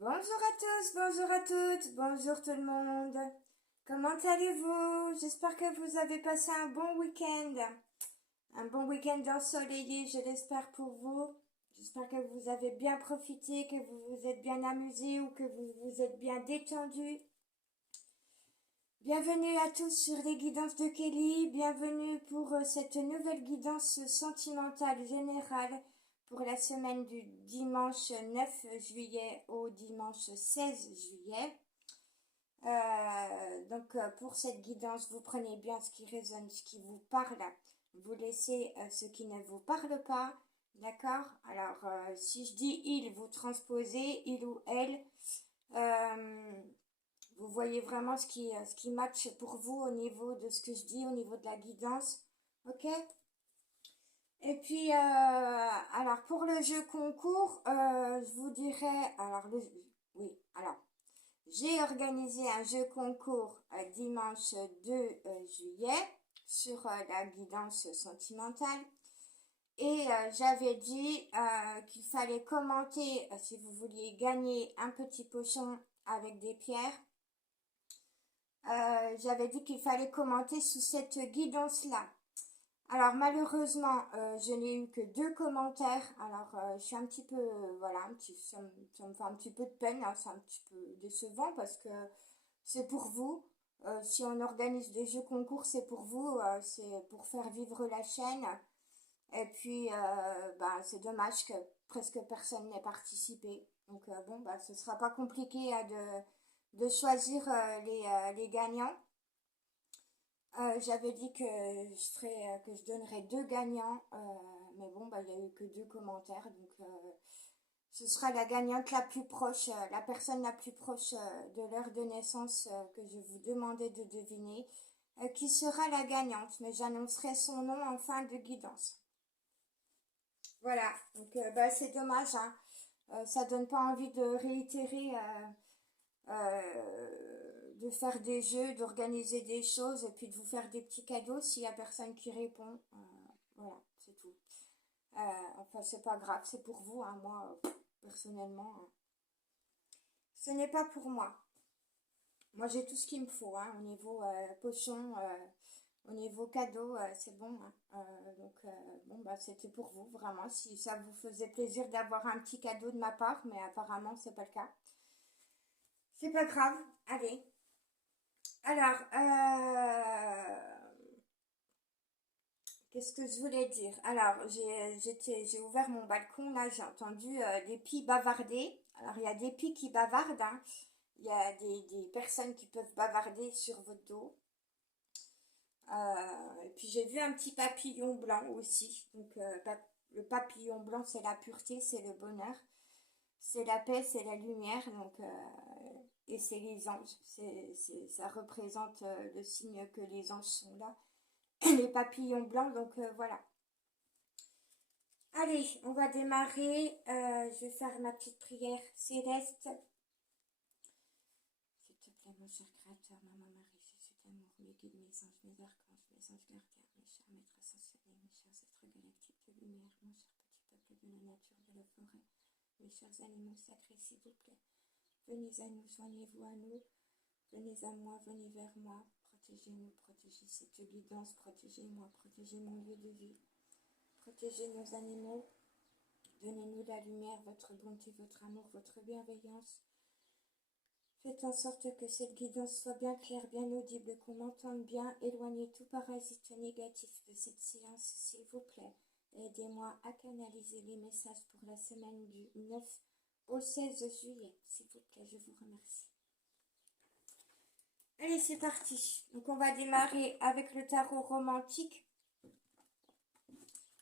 Bonjour à tous, bonjour à toutes, bonjour tout le monde. Comment allez-vous? J'espère que vous avez passé un bon week-end. Un bon week-end ensoleillé, je l'espère pour vous. J'espère que vous avez bien profité, que vous vous êtes bien amusé ou que vous vous êtes bien détendu. Bienvenue à tous sur les guidances de Kelly. Bienvenue pour cette nouvelle guidance sentimentale générale pour la semaine du dimanche 9 juillet au dimanche 16 juillet. Pour cette guidance, vous prenez bien ce qui résonne, ce qui vous parle. Vous laissez ce qui ne vous parle pas. D'accord? Alors, si je dis il, vous transposez il ou elle. Vous voyez vraiment ce qui match pour vous au niveau de ce que je dis, au niveau de la guidance. Ok? Et puis, alors pour le jeu concours, je vous dirais, oui, alors, j'ai organisé un jeu concours dimanche 2 juillet sur la guidance sentimentale. Et j'avais dit qu'il fallait commenter si vous vouliez gagner un petit pochon avec des pierres. J'avais dit qu'il fallait commenter sous cette guidance-là. Alors malheureusement, je n'ai eu que 2 commentaires. Alors je suis un petit peu, voilà, ça me fait un petit peu de peine, hein, c'est un petit peu décevant parce que c'est pour vous. Si on organise des jeux concours, c'est pour vous, c'est pour faire vivre la chaîne. Et puis, c'est dommage que presque personne n'ait participé. Donc bon, ce sera pas compliqué de choisir les gagnants. J'avais dit que que je donnerais 2 gagnants, mais bon, il n'y a eu que 2 commentaires, donc ce sera la gagnante la plus proche, la personne la plus proche de l'heure de naissance que je vous demandais de deviner, qui sera la gagnante, mais j'annoncerai son nom en fin de guidance. Voilà, donc c'est dommage, hein. Ça donne pas envie de réitérer. De faire des jeux, d'organiser des choses et puis de vous faire des petits cadeaux s'il n'y a personne qui répond. Voilà, c'est tout. Enfin, c'est pas grave, c'est pour vous, hein. Moi, personnellement, ce n'est pas pour moi. Moi, j'ai tout ce qu'il me faut, hein, au niveau potion, au niveau cadeau, c'est bon, hein. C'était pour vous, vraiment, si ça vous faisait plaisir d'avoir un petit cadeau de ma part, mais apparemment, c'est pas le cas. C'est pas grave, allez. Alors, qu'est-ce que je voulais dire? Alors, j'ai ouvert mon balcon, là, j'ai entendu des pies bavarder. Alors, il y a des pies qui bavardent, hein. Il y a des personnes qui peuvent bavarder sur votre dos. Et puis, j'ai vu un petit papillon blanc aussi. Donc, le papillon blanc, c'est la pureté, c'est le bonheur, c'est la paix, c'est la lumière. Donc, et c'est les anges. Ça représente le signe que les anges sont là. Les papillons blancs, donc voilà. Allez, on va démarrer. Je vais faire ma petite prière céleste. S'il te plaît, mon cher Créateur, Maman Marie, Jésus d'amour, mes guides, mes anges, mes archanges, mes anges gardiens, mes chers maîtres ascensionnés, mes chers êtres galactiques de lumière, mon cher petit peuple de la nature, de la forêt, mes chers animaux sacrés, s'il vous plaît. Venez à nous, joignez-vous à nous. Venez à moi, venez vers moi. Protégez-nous, protégez cette guidance, protégez-moi, protégez mon lieu de vie. Protégez nos animaux, donnez-nous la lumière, votre bonté, votre amour, votre bienveillance. Faites en sorte que cette guidance soit bien claire, bien audible, qu'on m'entende bien. Éloignez tout parasite négatif de cette séance, s'il vous plaît. Aidez-moi à canaliser les messages pour la semaine du 9 au 16 juillet. S'il vous plaît, je vous remercie. Allez, c'est parti. Donc, on va démarrer avec le tarot romantique.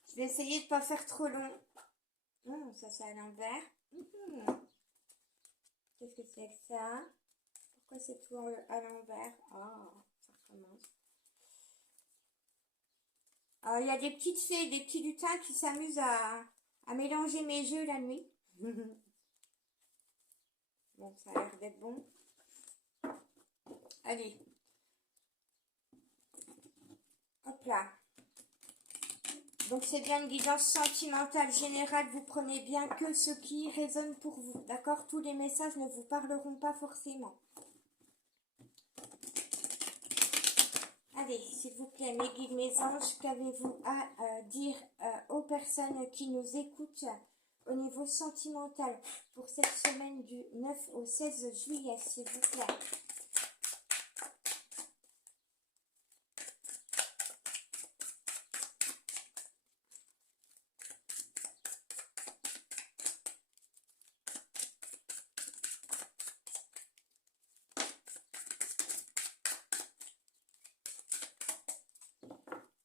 Je vais essayer de ne pas faire trop long. Oh, ça c'est à l'envers. Qu'est-ce que c'est que ça? Pourquoi c'est tout à l'envers? Oh, ça recommence. Alors, il y a des petites fées, des petits lutins qui s'amusent à mélanger mes jeux la nuit. Bon, ça a l'air d'être bon. Allez. Hop là. Donc c'est bien une guidance sentimentale générale, vous prenez bien que ce qui résonne pour vous, d'accord? Tous les messages ne vous parleront pas forcément. Allez, s'il vous plaît, mes guides, mes anges, qu'avez-vous à dire aux personnes qui nous écoutent au niveau sentimental pour cette semaine du 9 au 16 juillet, s'il vous plaît?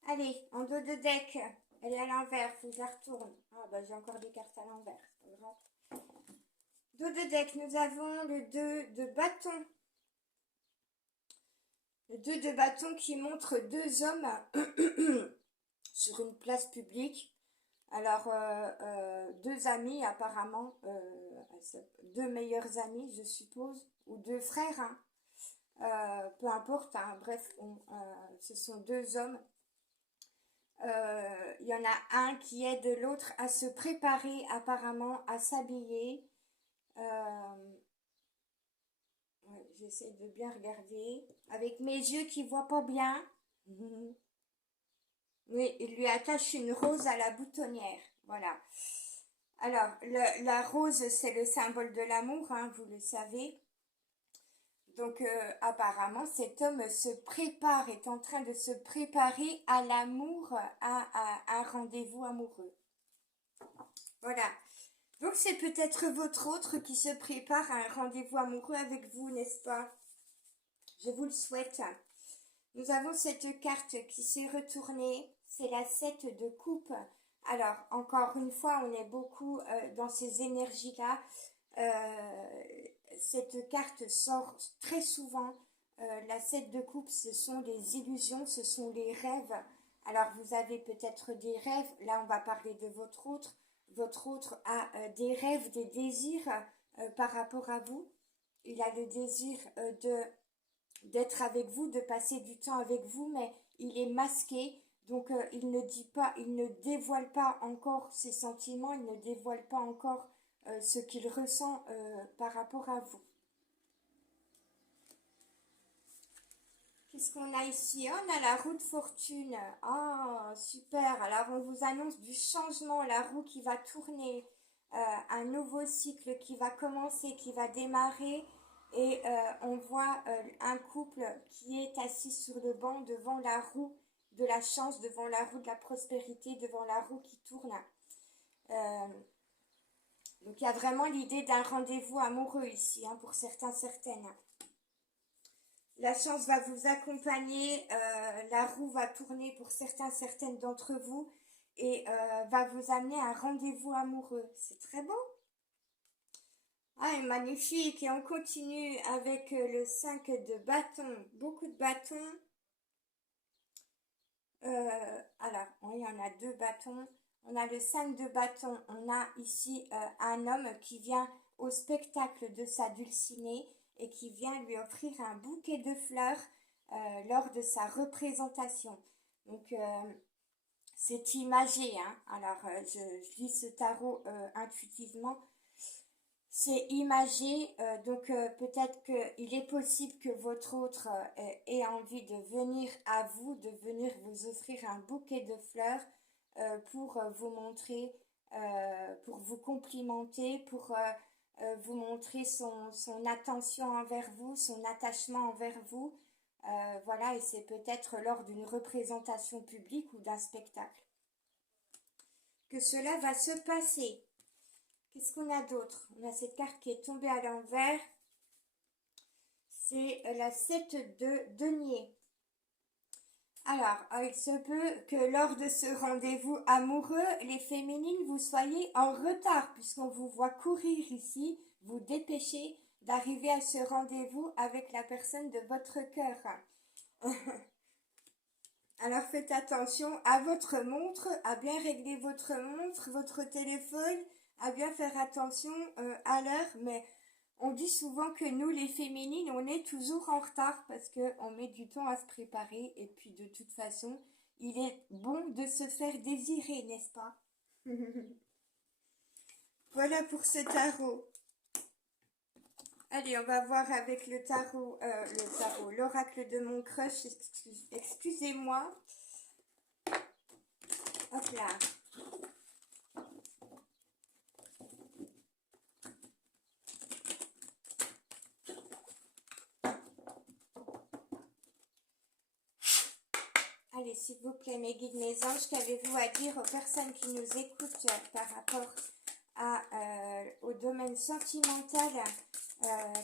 Allez, en dos de deck, elle est à l'envers, faut que je la retourne. Ah bah j'ai encore des cartes à l'envers, c'est pas grave. Dos de deck, nous avons le 2 de bâton. Le 2 de bâton qui montre deux hommes sur une place publique. Alors, deux amis apparemment, deux meilleurs amis je suppose, ou deux frères, hein. Peu importe, hein. Bref, ce sont deux hommes. Il y en a un qui aide l'autre à se préparer apparemment, à s'habiller. Ouais, j'essaie de bien regarder. Avec mes yeux qui voient pas bien. Oui, il lui attache une rose à la boutonnière. Voilà. Alors, la rose, c'est le symbole de l'amour, hein, vous le savez. Donc, apparemment, cet homme se prépare, est en train de se préparer à l'amour, à un rendez-vous amoureux. Voilà. Donc, c'est peut-être votre autre qui se prépare à un rendez-vous amoureux avec vous, n'est-ce pas? Je vous le souhaite. Nous avons cette carte qui s'est retournée. C'est la 7 de coupe. Alors, encore une fois, on est beaucoup dans ces énergies-là. Cette carte sort très souvent. La 7 de coupe, ce sont les illusions, ce sont les rêves. Alors, vous avez peut-être des rêves. Là, on va parler de votre autre. Votre autre a des rêves, des désirs par rapport à vous. Il a le désir d'être avec vous, de passer du temps avec vous, mais il est masqué. Donc, il ne dit pas, il ne dévoile pas encore ses sentiments, il ne dévoile pas encore ce qu'il ressent par rapport à vous. Qu'est-ce qu'on a ici? On a la roue de fortune. Ah, super. Alors, on vous annonce du changement, la roue qui va tourner, un nouveau cycle qui va commencer, qui va démarrer. Et on voit un couple qui est assis sur le banc devant la roue de la chance, devant la roue de la prospérité, devant la roue qui tourne. Donc, il y a vraiment l'idée d'un rendez-vous amoureux ici, hein, pour certains, certaines. La chance va vous accompagner, la roue va tourner pour certains, certaines d'entre vous et va vous amener à un rendez-vous amoureux. C'est très beau. Ah, et magnifique. Et on continue avec le 5 de bâton. Beaucoup de bâtons. Alors, oui, il y en a deux bâtons. On a le 5 de bâton. On a ici un homme qui vient au spectacle de sa dulcinée et qui vient lui offrir un bouquet de fleurs lors de sa représentation. Donc, c'est imagé, hein. Alors, je lis ce tarot intuitivement. C'est imagé, donc peut-être qu'il est possible que votre autre ait envie de venir à vous, de venir vous offrir un bouquet de fleurs pour vous montrer, pour vous complimenter, pour vous montrer son attention envers vous, son attachement envers vous. Voilà, et c'est peut-être lors d'une représentation publique ou d'un spectacle que cela va se passer. Qu'est-ce qu'on a d'autre? On a cette carte qui est tombée à l'envers. C'est la 7 de denier. Alors, il se peut que lors de ce rendez-vous amoureux, les féminines, vous soyez en retard, puisqu'on vous voit courir ici, vous dépêcher d'arriver à ce rendez-vous avec la personne de votre cœur. Alors faites attention à votre montre, à bien régler votre montre, votre téléphone, à bien faire attention à l'heure, mais on dit souvent que nous, les féminines, on est toujours en retard parce qu'on met du temps à se préparer et puis de toute façon, il est bon de se faire désirer, n'est-ce pas? Voilà pour ce tarot. Allez, on va voir avec le tarot, l'oracle de mon crush, excusez-moi. Hop là. Allez, s'il vous plaît, mes guides, mes anges, qu'avez-vous à dire aux personnes qui nous écoutent par rapport au domaine sentimental?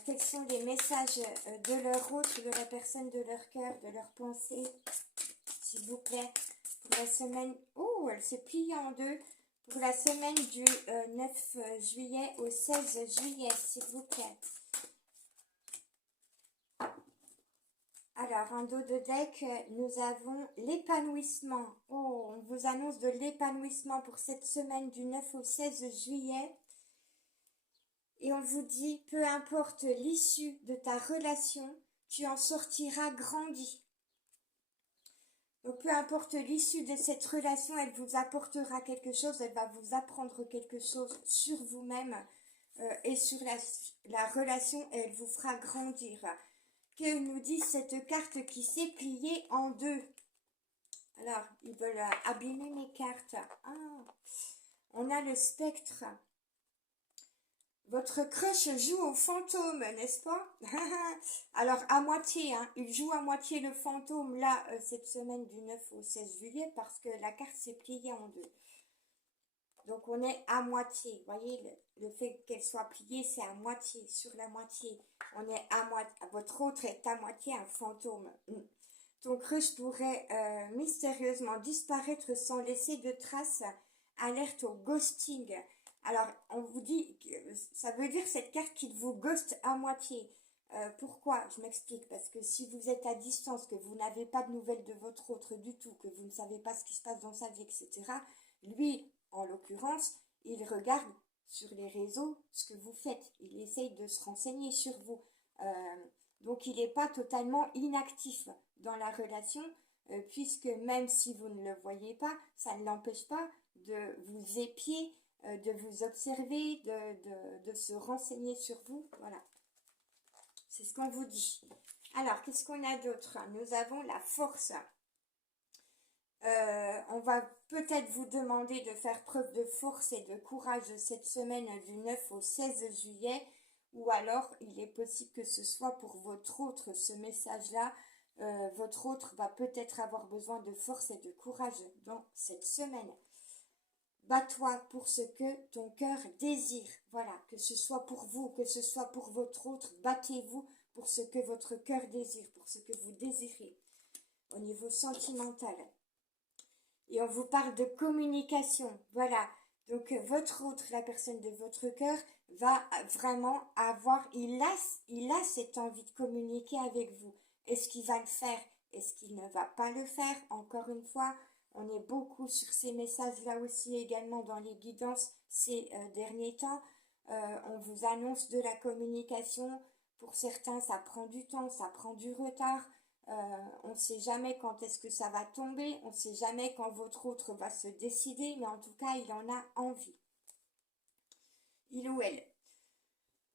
Quels sont les messages de leur autre, de la personne, de leur cœur, de leur pensée, s'il vous plaît, pour la semaine... Oh, elle s'est pliée en deux. Pour la semaine du 9 juillet au 16 juillet, s'il vous plaît. Alors, en dos de deck, nous avons l'épanouissement. Oh, on vous annonce de l'épanouissement pour cette semaine du 9 au 16 juillet. Et on vous dit, peu importe l'issue de ta relation, tu en sortiras grandi. Donc, peu importe l'issue de cette relation, elle vous apportera quelque chose, elle va vous apprendre quelque chose sur vous-même et sur la relation, et elle vous fera grandir. Que nous dit cette carte qui s'est pliée en deux? Alors, ils veulent abîmer mes cartes. Ah, on a le spectre. Votre crush joue au fantôme, n'est-ce pas? Alors, à moitié, hein, il joue à moitié le fantôme, là, cette semaine du 9 au 16 juillet, parce que la carte s'est pliée en deux. Donc, on est à moitié. Vous voyez, le fait qu'elle soit pliée, c'est à moitié, sur la moitié. On est à moitié. Votre autre est à moitié un fantôme. Ton crush pourrait mystérieusement disparaître sans laisser de traces. Alerte au ghosting. Alors, on vous dit, ça veut dire cette carte qu'il vous ghost à moitié. Pourquoi? Je m'explique. Parce que si vous êtes à distance, que vous n'avez pas de nouvelles de votre autre du tout, que vous ne savez pas ce qui se passe dans sa vie, etc., lui, en l'occurrence, il regarde sur les réseaux ce que vous faites. Il essaye de se renseigner sur vous. Donc, il n'est pas totalement inactif dans la relation, puisque même si vous ne le voyez pas, ça ne l'empêche pas de vous épier, de vous observer, de se renseigner sur vous. Voilà. C'est ce qu'on vous dit. Alors, qu'est-ce qu'on a d'autre? Nous avons la force. On va peut-être vous demander de faire preuve de force et de courage cette semaine du 9 au 16 juillet, ou alors il est possible que ce soit pour votre autre, ce message-là. Votre autre va peut-être avoir besoin de force et de courage dans cette semaine. Bats-toi pour ce que ton cœur désire. Voilà, que ce soit pour vous, que ce soit pour votre autre, battez-vous pour ce que votre cœur désire, pour ce que vous désirez au niveau sentimental. Et on vous parle de communication. Voilà. Donc, votre autre, la personne de votre cœur, va vraiment avoir... Il a cette envie de communiquer avec vous. Est-ce qu'il va le faire? Est-ce qu'il ne va pas le faire? Encore une fois, on est beaucoup sur ces messages-là aussi également dans les guidances ces derniers temps. On vous annonce de la communication. Pour certains, ça prend du temps, ça prend du retard. On ne sait jamais quand est-ce que ça va tomber, on ne sait jamais quand votre autre va se décider, mais en tout cas, il en a envie. Il ou elle.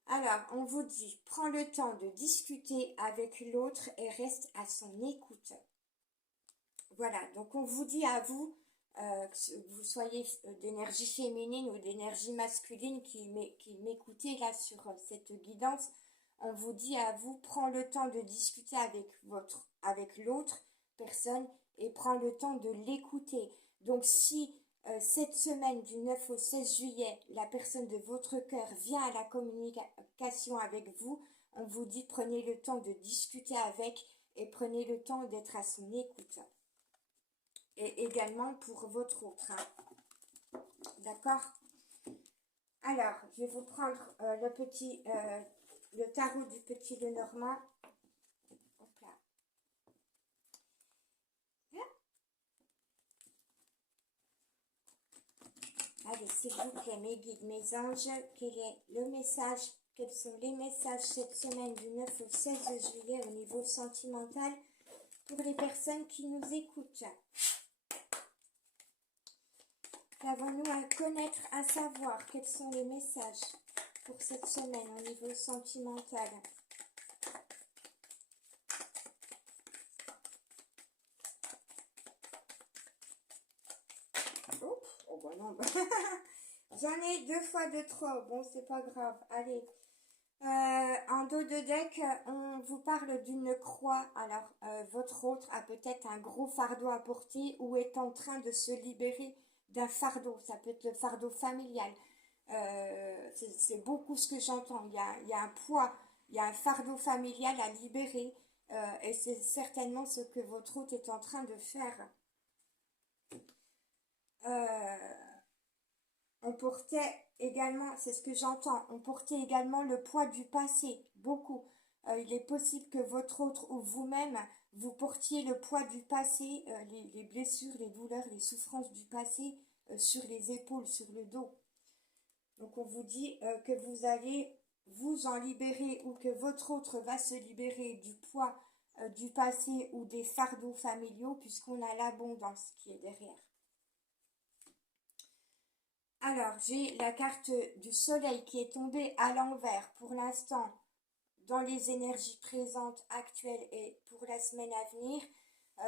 Alors, on vous dit, prends le temps de discuter avec l'autre et reste à son écoute. Voilà, donc on vous dit à vous, que vous soyez d'énergie féminine ou d'énergie masculine qui m'écoutez là sur cette guidance, on vous dit à vous, prends le temps de discuter avec l'autre personne et prends le temps de l'écouter. Donc si cette semaine du 9 au 16 juillet, la personne de votre cœur vient à la communication avec vous, on vous dit prenez le temps de discuter avec et prenez le temps d'être à son écoute. Et également pour votre autre. Hein. D'accord? Alors, je vais vous prendre le tarot du petit Lenormand. Hop là. Allez, s'il vous plaît, mes guides, mes anges, quel est le message? Quels sont les messages cette semaine du 9 au 16 juillet au niveau sentimental pour les personnes qui nous écoutent? Qu'avons-nous à connaître, à savoir? Quels sont les messages pour cette semaine au niveau sentimental? Oups, oh bah non. J'en ai 2 fois de trop. Bon, c'est pas grave. Allez. En dos de deck, on vous parle d'une croix. Alors, votre autre a peut-être un gros fardeau à porter ou est en train de se libérer d'un fardeau. Ça peut être le fardeau familial. C'est beaucoup ce que j'entends. Il y a un poids, il y a un fardeau familial à libérer. Et c'est certainement ce que votre hôte est en train de faire. Euh, on portait également, c'est ce que j'entends, on portait également le poids du passé, beaucoup. Il est possible que votre autre ou vous-même, vous portiez le poids du passé, les blessures, les douleurs, les souffrances du passé sur les épaules, sur le dos. Donc on vous dit que vous allez vous en libérer ou que votre autre va se libérer du poids du passé ou des fardeaux familiaux puisqu'on a l'abondance qui est derrière. Alors, j'ai la carte du soleil qui est tombée à l'envers pour l'instant dans les énergies présentes actuelles et pour la semaine à venir.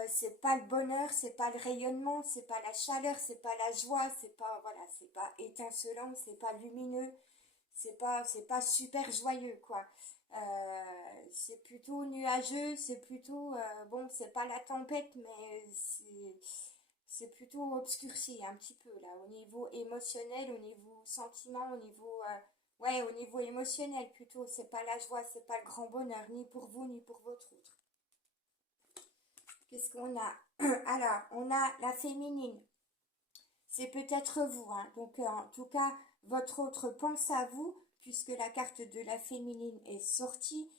C'est pas le bonheur, c'est pas le rayonnement, c'est pas la chaleur, c'est pas la joie, c'est pas voilà, c'est pas étincelant, c'est pas lumineux, c'est pas super joyeux quoi. C'est plutôt nuageux, c'est plutôt bon, c'est pas la tempête, mais c'est plutôt obscurci un petit peu là, au niveau émotionnel, au niveau sentiment, au niveau ouais, au niveau émotionnel plutôt. C'est pas la joie, c'est pas le grand bonheur, ni pour vous ni pour votre autre. Qu'est-ce qu'on a? Alors, on a la féminine. C'est peut-être vous, hein. Donc en tout cas, votre autre pense à vous, puisque la carte de la féminine est sortie.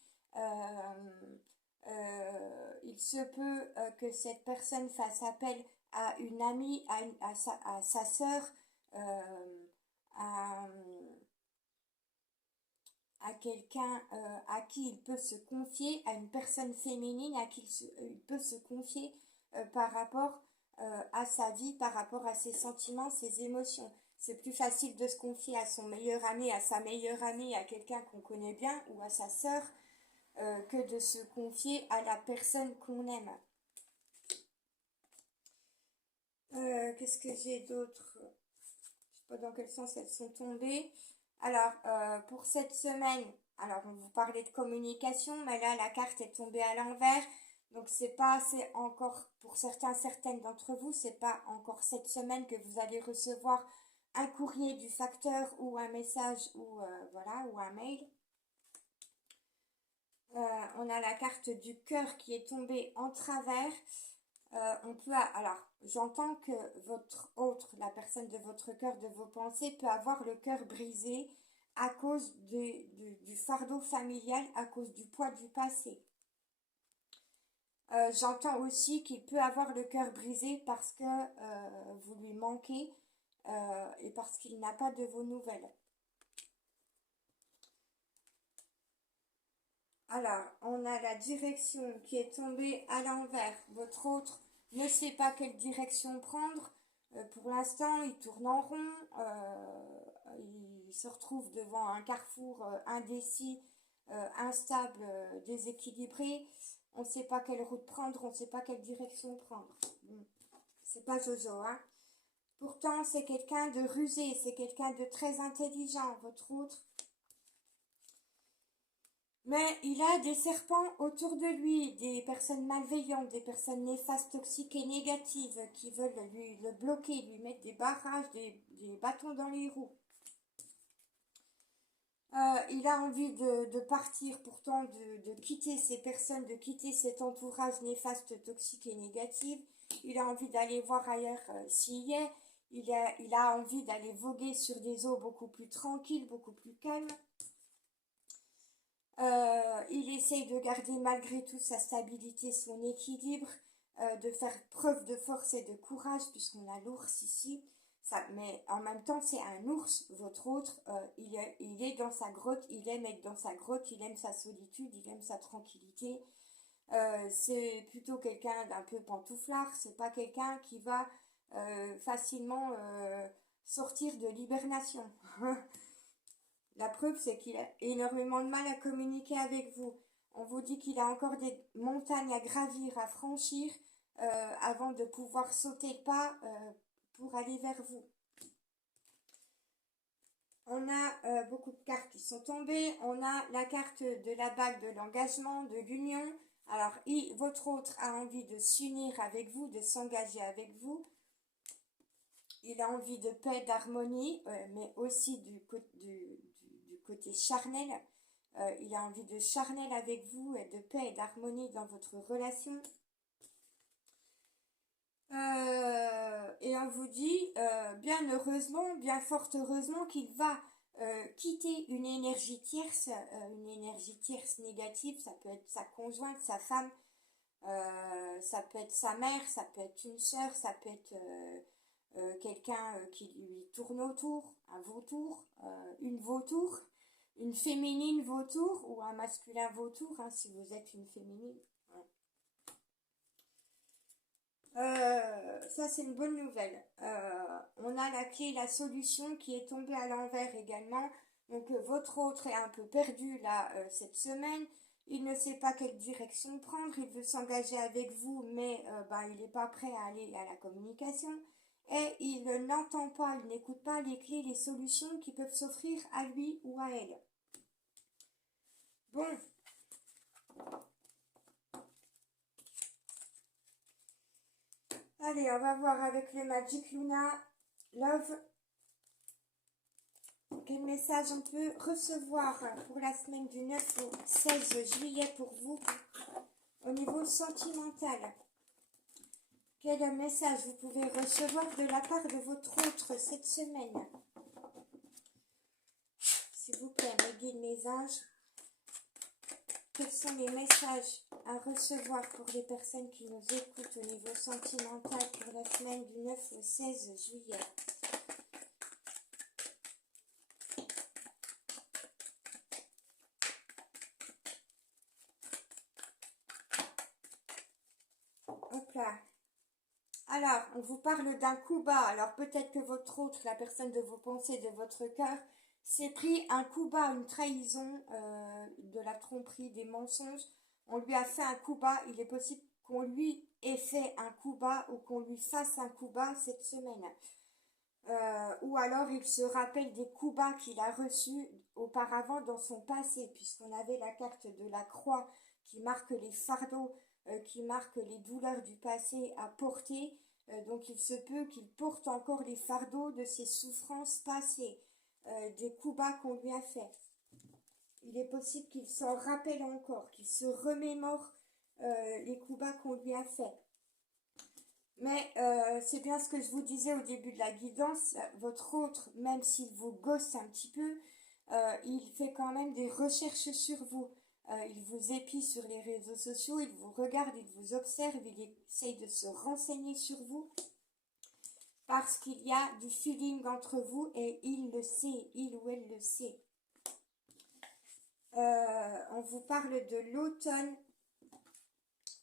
Il se peut que cette personne fasse appel à une amie, à sa sœur, à, à quelqu'un à qui il peut se confier, à une personne féminine à qui il peut se confier par rapport à sa vie, par rapport à ses sentiments, ses émotions. C'est plus facile de se confier à son meilleur ami, à sa meilleure amie, à quelqu'un qu'on connaît bien ou à sa sœur que de se confier à la personne qu'on aime. Qu'est-ce que j'ai d'autre? Je ne sais pas dans quel sens elles sont tombées. Alors, pour cette semaine, alors on vous parlait de communication, mais là, la carte est tombée à l'envers. Donc, c'est pas assez encore, pour certaines d'entre vous, c'est pas encore cette semaine que vous allez recevoir un courrier du facteur ou un message ou voilà, ou un mail. On a la carte du cœur qui est tombée en travers. On peut, alors, j'entends que votre autre, la personne de votre cœur, de vos pensées, peut avoir le cœur brisé à cause du fardeau familial, à cause du poids du passé. J'entends aussi qu'il peut avoir le cœur brisé parce que vous lui manquez et parce qu'il n'a pas de vos nouvelles. Alors, on a la direction qui est tombée à l'envers. Votre autre ne sait pas quelle direction prendre. Pour l'instant, il tourne en rond. Il se retrouve devant un carrefour indécis, instable, déséquilibré. On ne sait pas quelle route prendre, on ne sait pas quelle direction prendre. C'est pas Jojo, hein. Pourtant, c'est quelqu'un de rusé, c'est quelqu'un de très intelligent, votre autre. Mais il a des serpents autour de lui, des personnes malveillantes, des personnes néfastes, toxiques et négatives qui veulent lui le bloquer, lui mettre des barrages, des bâtons dans les roues. Il a envie de partir, pourtant de quitter ces personnes, de quitter cet entourage néfaste, toxique et négatif. Il a envie d'aller voir ailleurs s'il y est. Il a envie d'aller voguer sur des eaux beaucoup plus tranquilles, beaucoup plus calmes. Il essaye de garder malgré tout sa stabilité, son équilibre, de faire preuve de force et de courage, puisqu'on a l'ours ici. Ça, mais en même temps, c'est un ours, votre autre. Il est dans sa grotte, il aime être dans sa grotte, il aime sa solitude, il aime sa tranquillité. C'est plutôt quelqu'un d'un peu pantouflard, c'est pas quelqu'un qui va facilement sortir de l'hibernation. La preuve, c'est qu'il a énormément de mal à communiquer avec vous. On vous dit qu'il a encore des montagnes à gravir, à franchir, avant de pouvoir sauter le pas pour aller vers vous. On a beaucoup de cartes qui sont tombées. On a la carte de la bague de l'engagement, de l'union. Alors, votre autre a envie de s'unir avec vous, de s'engager avec vous. Il a envie de paix, d'harmonie, mais aussi du côté charnel. Il a envie de charnel avec vous, et de paix et d'harmonie dans votre relation. Et on vous dit, bien heureusement, bien fort heureusement, qu'il va quitter une énergie tierce négative. Ça peut être sa conjointe, sa femme, ça peut être sa mère, ça peut être une sœur, ça peut être quelqu'un qui lui tourne autour, un vautour, une vautour, une féminine vautour ou un masculin vautour, hein, si vous êtes une féminine. Ça, c'est une bonne nouvelle. On a la clé, la solution qui est tombée à l'envers également. Donc, votre autre est un peu perdu là cette semaine. Il ne sait pas quelle direction prendre. Il veut s'engager avec vous, mais il n'est pas prêt à aller à la communication. Et il n'entend pas, il n'écoute pas les clés, les solutions qui peuvent s'offrir à lui ou à elle. Bon. Allez, on va voir avec le Magic Luna Love. Quel message on peut recevoir pour la semaine du 9 au 16 juillet pour vous au niveau sentimental? Quel message vous pouvez recevoir de la part de votre autre cette semaine? S'il vous plaît, mes guides, mes anges, quels sont les messages à recevoir pour les personnes qui nous écoutent au niveau sentimental pour la semaine du 9 au 16 juillet? Hop là. Alors, on vous parle d'un coup bas. Alors, peut-être que votre autre, la personne de vos pensées, de votre cœur, s'est pris un coup bas, une trahison, de la tromperie, des mensonges. On lui a fait un coup bas. Il est possible qu'on lui ait fait un coup bas ou qu'on lui fasse un coup bas cette semaine. Ou alors, il se rappelle des coups bas qu'il a reçus auparavant dans son passé, puisqu'on avait la carte de la croix qui marque les fardeaux, qui marque les douleurs du passé à porter. Donc il se peut qu'il porte encore les fardeaux de ses souffrances passées, des coups bas qu'on lui a fait. Il est possible qu'il s'en rappelle encore, qu'il se remémore les coups bas qu'on lui a fait. Mais c'est bien ce que je vous disais au début de la guidance, votre autre, même s'il vous gosse un petit peu, il fait quand même des recherches sur vous. Il vous épie sur les réseaux sociaux, il vous regarde, il vous observe, il essaye de se renseigner sur vous. Parce qu'il y a du feeling entre vous et il le sait, il ou elle le sait. On vous parle de l'automne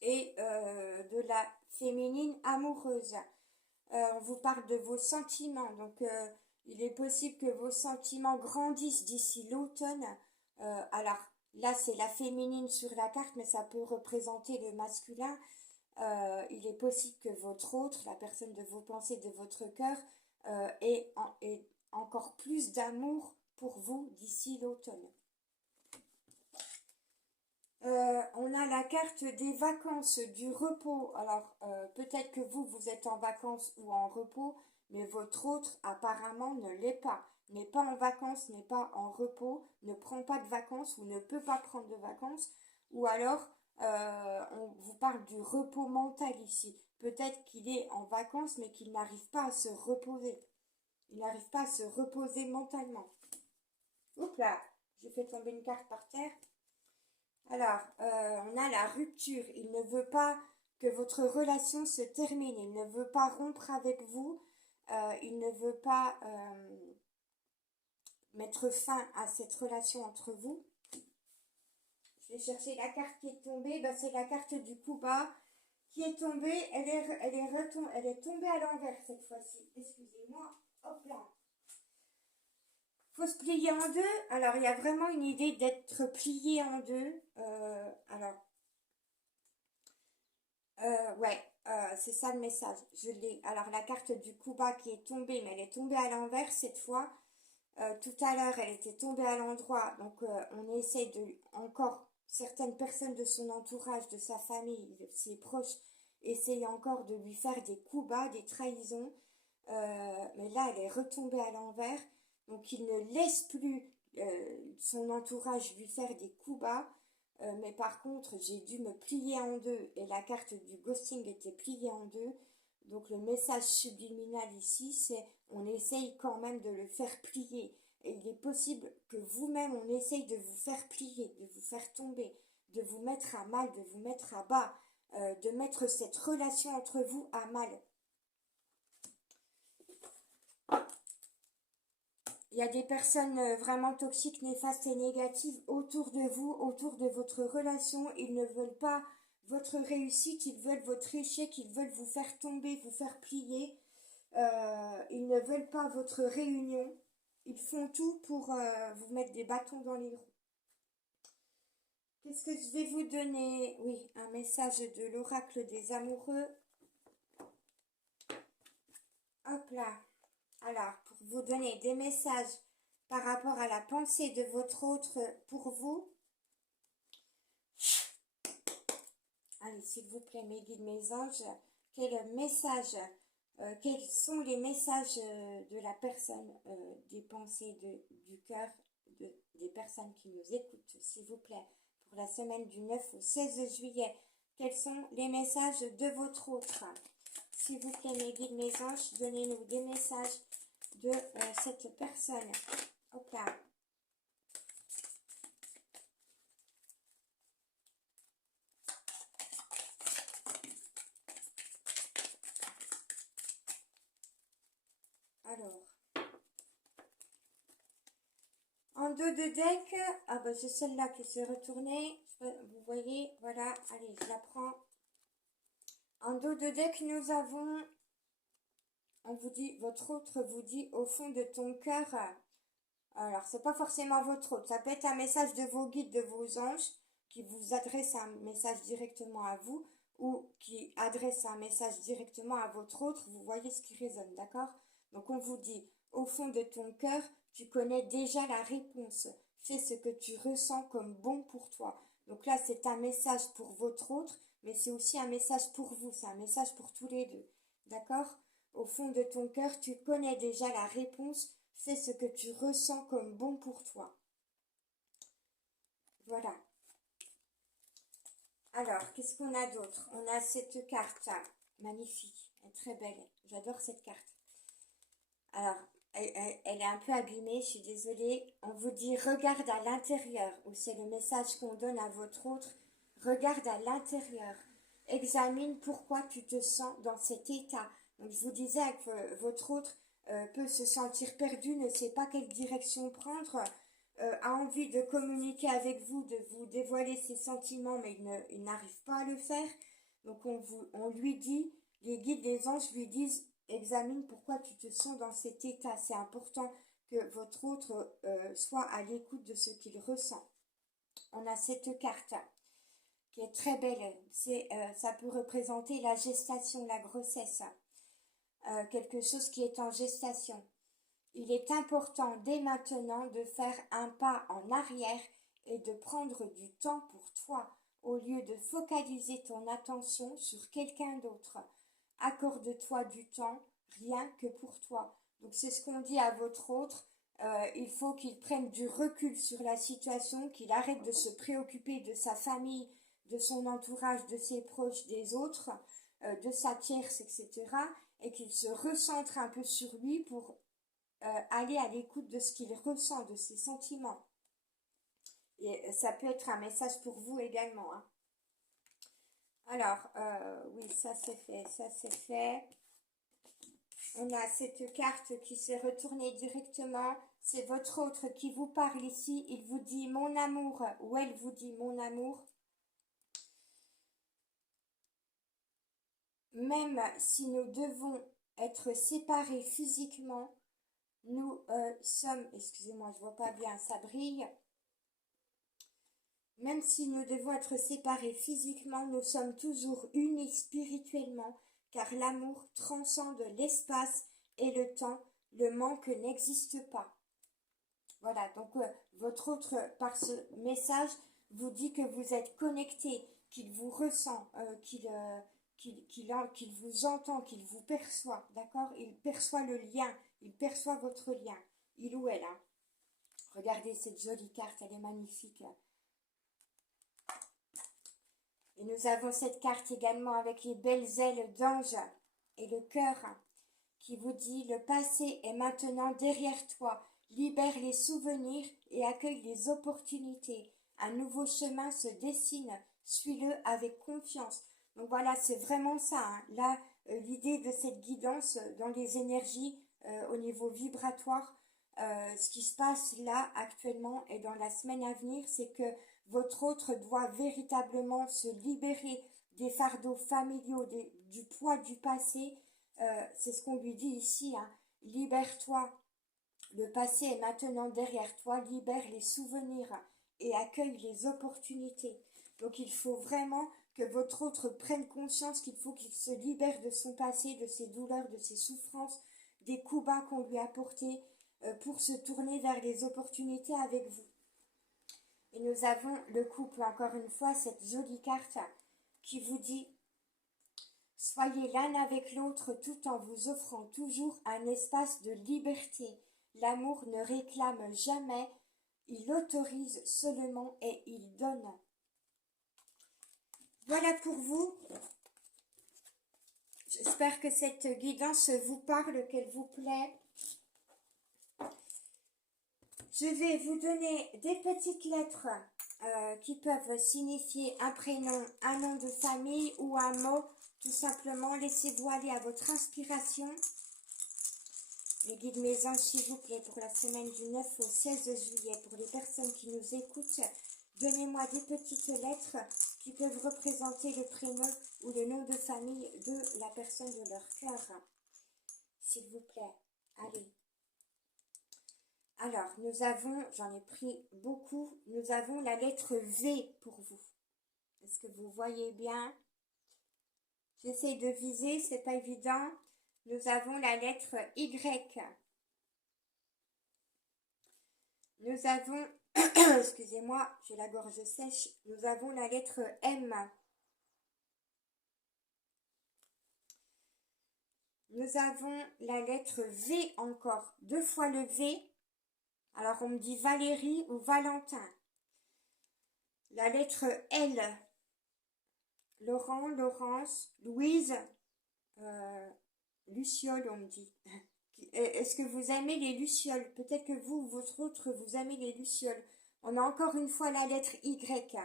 et de la féminine amoureuse. On vous parle de vos sentiments. Donc, il est possible que vos sentiments grandissent d'ici l'automne. Alors, là, c'est la féminine sur la carte, mais ça peut représenter le masculin. Il est possible que votre autre, la personne de vos pensées, de votre cœur, ait encore plus d'amour pour vous d'ici l'automne. On a la carte des vacances, du repos. Alors, peut-être que vous êtes en vacances ou en repos, mais votre autre, apparemment, ne l'est pas. N'est pas en vacances, n'est pas en repos, ne prend pas de vacances ou ne peut pas prendre de vacances. Ou alors, on vous parle du repos mental ici. Peut-être qu'il est en vacances, mais qu'il n'arrive pas à se reposer. Il n'arrive pas à se reposer mentalement. Oups là, j'ai fait tomber une carte par terre. Alors, on a la rupture. Il ne veut pas que votre relation se termine. Il ne veut pas rompre avec vous. Il ne veut pas mettre fin à cette relation entre vous. Je vais chercher la carte qui est tombée. C'est la carte du coup bas qui est tombée. Elle est tombée à l'envers cette fois-ci. Excusez-moi. Hop là. Faut se plier en deux. Alors, il y a vraiment une idée d'être plié en deux. Ouais, c'est ça le message. Je l'ai. Alors, la carte du coup bas qui est tombée, mais elle est tombée à l'envers cette fois. Tout à l'heure, elle était tombée à l'endroit. Donc, on essaye de encore certaines personnes de son entourage, de sa famille, de ses proches, essayent encore de lui faire des coups bas, des trahisons. Mais là, elle est retombée à l'envers. Donc, il ne laisse plus son entourage lui faire des coups bas. Mais par contre, j'ai dû me plier en deux et la carte du ghosting était pliée en deux. Donc, le message subliminal ici, c'est on essaye quand même de le faire plier. Et il est possible que vous-même, on essaye de vous faire plier, de vous faire tomber, de vous mettre à mal, de vous mettre à bas, de mettre cette relation entre vous à mal. Il y a des personnes vraiment toxiques, néfastes et négatives autour de vous, autour de votre relation. Ils ne veulent pas votre réussite, ils veulent votre échec, ils veulent vous faire tomber, vous faire plier. Ils ne veulent pas votre réunion. Ils font tout pour vous mettre des bâtons dans les roues. Qu'est-ce que je vais vous donner? Oui, un message de l'oracle des amoureux. Hop là. Alors, pour vous donner des messages par rapport à la pensée de votre autre pour vous. Allez, s'il vous plaît, mes guides, mes anges, quel message, quels sont les messages de la personne, des pensées du cœur, des personnes qui nous écoutent, s'il vous plaît, pour la semaine du 9 au 16 juillet. Quels sont les messages de votre autre? S'il vous plaît, mes guides, mes anges, donnez-nous des messages de cette personne. Hop là. Alors, en dos de deck, ah bah c'est celle-là qui s'est retournée. Vous voyez, voilà, allez, je la prends. En dos de deck, nous avons, on vous dit, votre autre vous dit au fond de ton cœur. Alors, c'est pas forcément votre autre, ça peut être un message de vos guides, de vos anges, qui vous adresse un message directement à vous, ou qui adresse un message directement à votre autre. Vous voyez ce qui résonne, d'accord? Donc, on vous dit, au fond de ton cœur, tu connais déjà la réponse. Fais ce que tu ressens comme bon pour toi. Donc là, c'est un message pour votre autre, mais c'est aussi un message pour vous. C'est un message pour tous les deux. D'accord? Au fond de ton cœur, tu connais déjà la réponse. Fais ce que tu ressens comme bon pour toi. Voilà. Alors, qu'est-ce qu'on a d'autre? On a cette carte. Magnifique. Elle est très belle. J'adore cette carte. Alors, elle est un peu abîmée, je suis désolée. On vous dit regarde à l'intérieur, ou c'est le message qu'on donne à votre autre. Regarde à l'intérieur. Examine pourquoi tu te sens dans cet état. Donc, je vous disais que votre autre peut se sentir perdu, ne sait pas quelle direction prendre, a envie de communiquer avec vous, de vous dévoiler ses sentiments, mais il n'arrive pas à le faire. Donc, on lui dit, les guides des anges lui disent, examine pourquoi tu te sens dans cet état. C'est important que votre autre soit à l'écoute de ce qu'il ressent. On a cette carte qui est très belle. Ça peut représenter la gestation, la grossesse. Quelque chose qui est en gestation. Il est important dès maintenant de faire un pas en arrière et de prendre du temps pour toi au lieu de focaliser ton attention sur quelqu'un d'autre. Accorde-toi du temps rien que pour toi. Donc c'est ce qu'on dit à votre autre. Il faut qu'il prenne du recul sur la situation, qu'il arrête de se préoccuper de sa famille, de son entourage, de ses proches, des autres, de sa tierce, etc. Et qu'il se recentre un peu sur lui pour aller à l'écoute de ce qu'il ressent, de ses sentiments. Et ça peut être un message pour vous également. Hein. Alors, oui, ça c'est fait, ça c'est fait. On a cette carte qui s'est retournée directement. C'est votre autre qui vous parle ici. Il vous dit mon amour, ou elle vous dit mon amour. Même si nous devons être séparés physiquement, nous sommes, excusez-moi, je vois pas bien, ça brille. Même si nous devons être séparés physiquement, nous sommes toujours unis spirituellement, car l'amour transcende l'espace et le temps. Le manque n'existe pas. Voilà, donc votre autre, par ce message, vous dit que vous êtes connecté, qu'il vous ressent, qu'il vous entend, qu'il vous perçoit, d'accord? Il perçoit le lien, il perçoit votre lien, il ou elle, hein. Regardez cette jolie carte, elle est magnifique. Et nous avons cette carte également avec les belles ailes d'ange et le cœur qui vous dit: le passé est maintenant derrière toi. Libère les souvenirs et accueille les opportunités. Un nouveau chemin se dessine. Suis-le avec confiance. Donc voilà, c'est vraiment ça, hein. Là, l'idée de cette guidance dans les énergies au niveau vibratoire, ce qui se passe là actuellement et dans la semaine à venir, c'est que votre autre doit véritablement se libérer des fardeaux familiaux, du poids du passé. C'est ce qu'on lui dit ici, hein. Libère-toi, le passé est maintenant derrière toi, libère les souvenirs et accueille les opportunités. Donc il faut vraiment que votre autre prenne conscience qu'il faut qu'il se libère de son passé, de ses douleurs, de ses souffrances, des coups bas qu'on lui a portés, pour se tourner vers les opportunités avec vous. Et nous avons le couple, encore une fois, cette jolie carte qui vous dit: soyez l'un avec l'autre tout en vous offrant toujours un espace de liberté. L'amour ne réclame jamais, il autorise seulement et il donne. Voilà pour vous. J'espère que cette guidance vous parle, qu'elle vous plaît. Je vais vous donner des petites lettres qui peuvent signifier un prénom, un nom de famille ou un mot. Tout simplement, laissez-vous aller à votre inspiration. Les guides mes anges, s'il vous plaît, pour la semaine du 9 au 16 juillet, pour les personnes qui nous écoutent, donnez-moi des petites lettres qui peuvent représenter le prénom ou le nom de famille de la personne de leur cœur. S'il vous plaît, allez. Alors, nous avons, j'en ai pris beaucoup, nous avons la lettre V pour vous. Est-ce que vous voyez bien? J'essaie de viser, c'est pas évident. Nous avons la lettre Y. Nous avons, excusez-moi, j'ai la gorge sèche. Nous avons la lettre M. Nous avons la lettre V encore, 2 fois le V. Alors on me dit Valérie ou Valentin. La lettre L. Laurent, Laurence, Louise, Luciole, on me dit. Est-ce que vous aimez les lucioles? Peut-être que vous, votre autre, vous aimez les lucioles. On a encore une fois la lettre Y.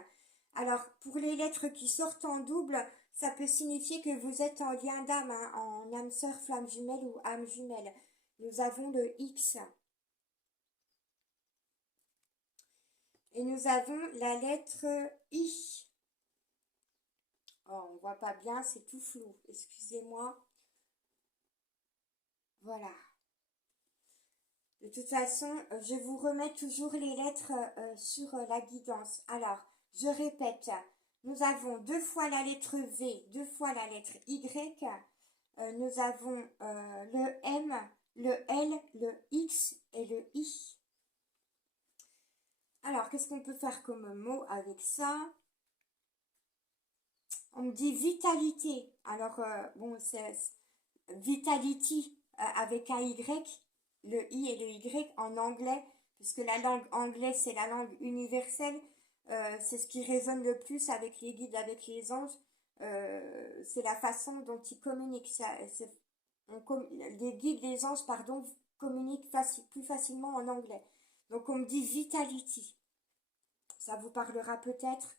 Alors, pour les lettres qui sortent en double, ça peut signifier que vous êtes en lien d'âme, hein, en âme sœur, flamme jumelle ou âme jumelle. Nous avons le X. Et nous avons la lettre I. Oh, on voit pas bien, c'est tout flou. Excusez-moi. Voilà. De toute façon, je vous remets toujours les lettres sur la guidance. Alors, je répète, nous avons 2 fois la lettre V, 2 fois la lettre Y. Nous avons le M, le L, le X et le I. Alors, qu'est-ce qu'on peut faire comme mot avec ça? On me dit vitalité. Alors, bon, c'est vitality avec un Y, le I et le Y en anglais, puisque la langue anglaise, c'est la langue universelle. C'est ce qui résonne le plus avec les guides, avec les anges. C'est la façon dont ils communiquent. Les guides, les anges, pardon, communiquent plus facilement en anglais. Donc, on me dit vitality. Ça vous parlera peut-être.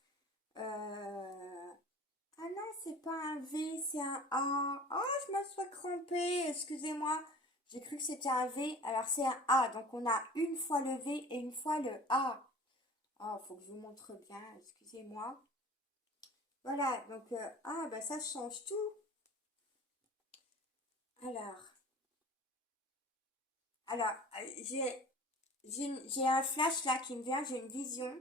Ah non, c'est pas un V, c'est un A. Oh, je me suis crampée, excusez-moi. J'ai cru que c'était un V, alors c'est un A. Donc on a une fois le V et une fois le A. Oh, faut que je vous montre bien, excusez-moi. Voilà, donc, ah, bah ça change tout. Alors, Alors, j'ai un flash là qui me vient, j'ai une vision.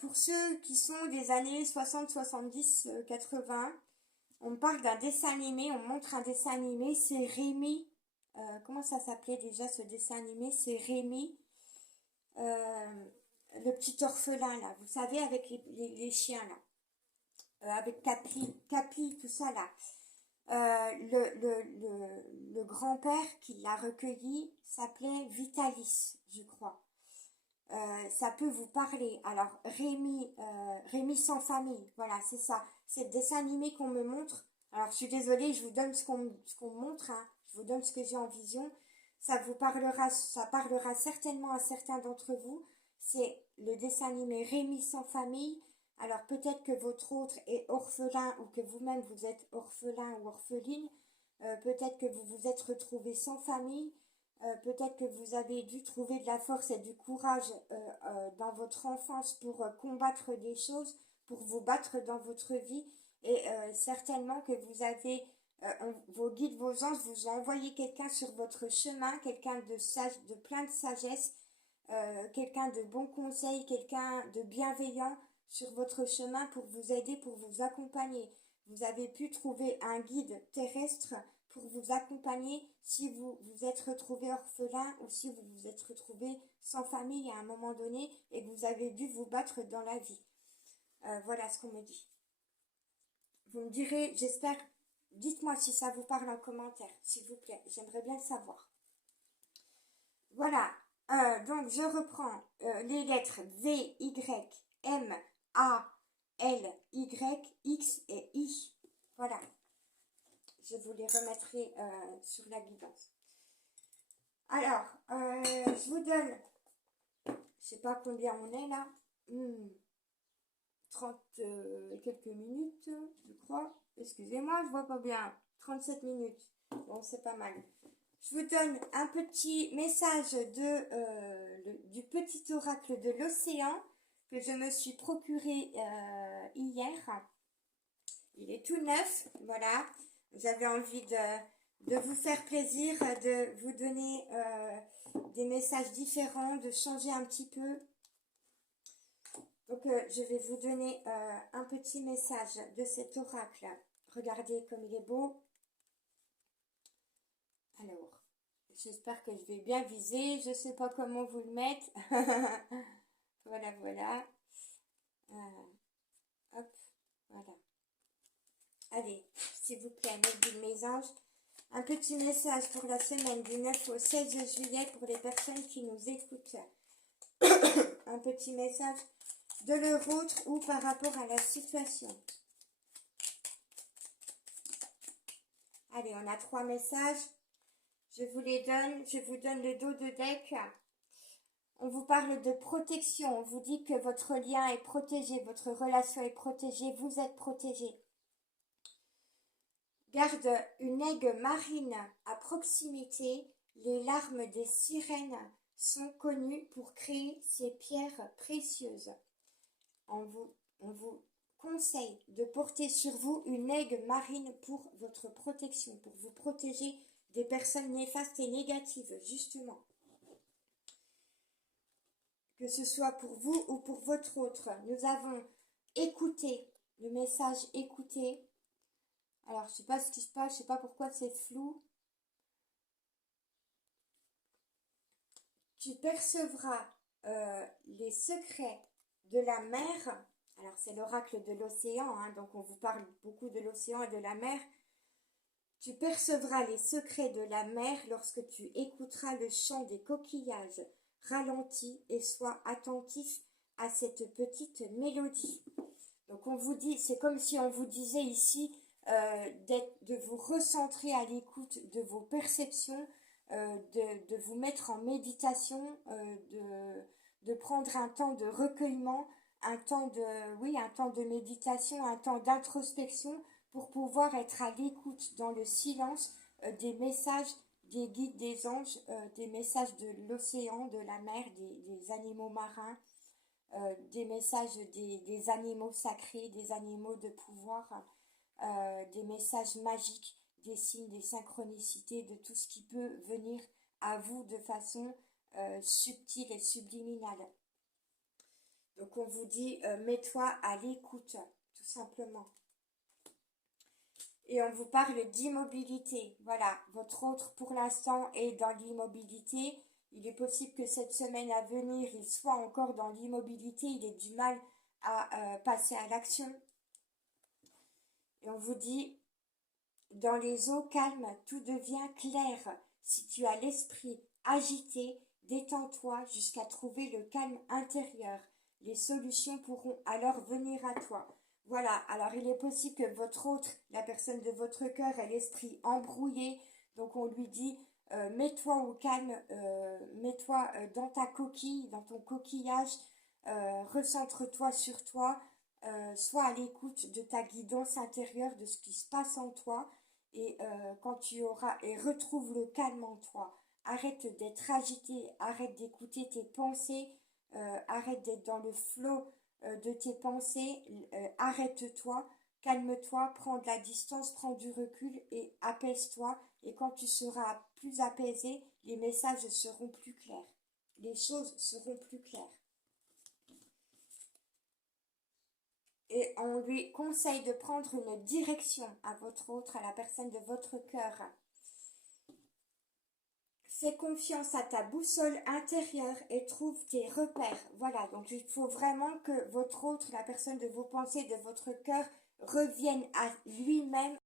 Pour ceux qui sont des années 60, 70, 80, on parle d'un dessin animé, on montre un dessin animé, c'est Rémi. Comment ça s'appelait déjà ce dessin animé? C'est Rémi, euh, le petit orphelin là, vous savez, avec les chiens là, avec Capi, tout ça là. Le grand-père qui l'a recueilli s'appelait Vitalis, je crois. Ça peut vous parler. Alors, Rémi sans famille, voilà, c'est ça. C'est le dessin animé qu'on me montre. Alors, je suis désolée, je vous donne ce qu'on me montre, hein. Je vous donne ce que j'ai en vision. Ça parlera certainement à certains d'entre vous. C'est le dessin animé Rémi sans famille. Alors, peut-être que votre autre est orphelin ou que vous-même vous êtes orphelin ou orpheline. Peut-être que vous vous êtes retrouvé sans famille. Peut-être que vous avez dû trouver de la force et du courage dans votre enfance pour combattre des choses, pour vous battre dans votre vie. Et certainement que vous avez, vos guides, vos anges vous ont envoyé quelqu'un sur votre chemin, quelqu'un de sage, de plein de sagesse, quelqu'un de bon conseil, quelqu'un de bienveillant sur votre chemin pour vous aider, pour vous accompagner. Vous avez pu trouver un guide terrestre pour vous accompagner si vous vous êtes retrouvé orphelin ou si vous vous êtes retrouvé sans famille à un moment donné et que vous avez dû vous battre dans la vie. Voilà ce qu'on me dit. Vous me direz, j'espère, dites-moi si ça vous parle en commentaire, s'il vous plaît. J'aimerais bien le savoir. Voilà, donc je reprends les lettres V, Y, M, A, L, Y, X et I. Voilà, je vous les remettrai sur la guidance. Alors, je vous donne, je sais pas combien on est là, 30 quelques minutes, je crois. Excusez-moi, je vois pas bien. 37 minutes. Bon, c'est pas mal. Je vous donne un petit message du petit oracle de l'océan que je me suis procuré hier. Il est tout neuf, voilà. J'avais envie de vous faire plaisir, de vous donner des messages différents, de changer un petit peu. Donc, je vais vous donner un petit message de cet oracle. Regardez comme il est beau. Alors, j'espère que je vais bien viser. Je ne sais pas comment vous le mettre. Voilà, voilà. Hop, voilà. Allez, s'il vous plaît, mes anges. Un petit message pour la semaine du 9 au 16 juillet pour les personnes qui nous écoutent. Un petit message de leur autre ou par rapport à la situation. Allez, on a 3 messages. Je vous les donne. Je vous donne le dos de deck. On vous parle de protection. On vous dit que votre lien est protégé. Votre relation est protégée. Vous êtes protégé. Garde une aigue marine à proximité. Les larmes des sirènes sont connues pour créer ces pierres précieuses. On vous conseille de porter sur vous une aigue marine pour votre protection, pour vous protéger des personnes néfastes et négatives, justement. Que ce soit pour vous ou pour votre autre. Nous avons écouté, le message écouté. Alors, je ne sais pas ce qui se passe, je ne sais pas pourquoi c'est flou. Tu percevras les secrets de la mer. Alors, c'est l'oracle de l'océan, hein, donc on vous parle beaucoup de l'océan et de la mer. Tu percevras les secrets de la mer lorsque tu écouteras le chant des coquillages. Ralentis et sois attentif à cette petite mélodie. Donc on vous dit, c'est comme si on vous disait ici de vous recentrer à l'écoute de vos perceptions, de vous mettre en méditation, de prendre un temps de recueillement, un temps de méditation, un temps d'introspection pour pouvoir être à l'écoute dans le silence des messages des guides, des anges, des messages de l'océan, de la mer, des animaux marins, des messages des animaux sacrés, des animaux de pouvoir, des messages magiques, des signes, des synchronicités, de tout ce qui peut venir à vous de façon subtile et subliminale. Donc on vous dit, mets-toi à l'écoute, tout simplement. Et on vous parle d'immobilité. Voilà, votre autre pour l'instant est dans l'immobilité. Il est possible que cette semaine à venir, il soit encore dans l'immobilité. Il ait du mal à passer à l'action. Et on vous dit, dans les eaux calmes, tout devient clair. Si tu as l'esprit agité, détends-toi jusqu'à trouver le calme intérieur. Les solutions pourront alors venir à toi. Voilà, alors il est possible que votre autre, la personne de votre cœur, ait l'esprit embrouillé. Donc on lui dit, mets-toi au calme, mets-toi dans ta coquille, dans ton coquillage, recentre-toi sur toi, sois à l'écoute de ta guidance intérieure, de ce qui se passe en toi. Et quand tu auras, et retrouve le calme en toi. Arrête d'être agité, arrête d'écouter tes pensées, arrête d'être dans le flot de tes pensées, arrête-toi, calme-toi, prends de la distance, prends du recul et apaise-toi. Et quand tu seras plus apaisé, les messages seront plus clairs, les choses seront plus claires. Et on lui conseille de prendre une direction à votre autre, à la personne de votre cœur. Fais confiance à ta boussole intérieure et trouve tes repères. Voilà, donc il faut vraiment que votre autre, la personne de vos pensées, de votre cœur, revienne à lui-même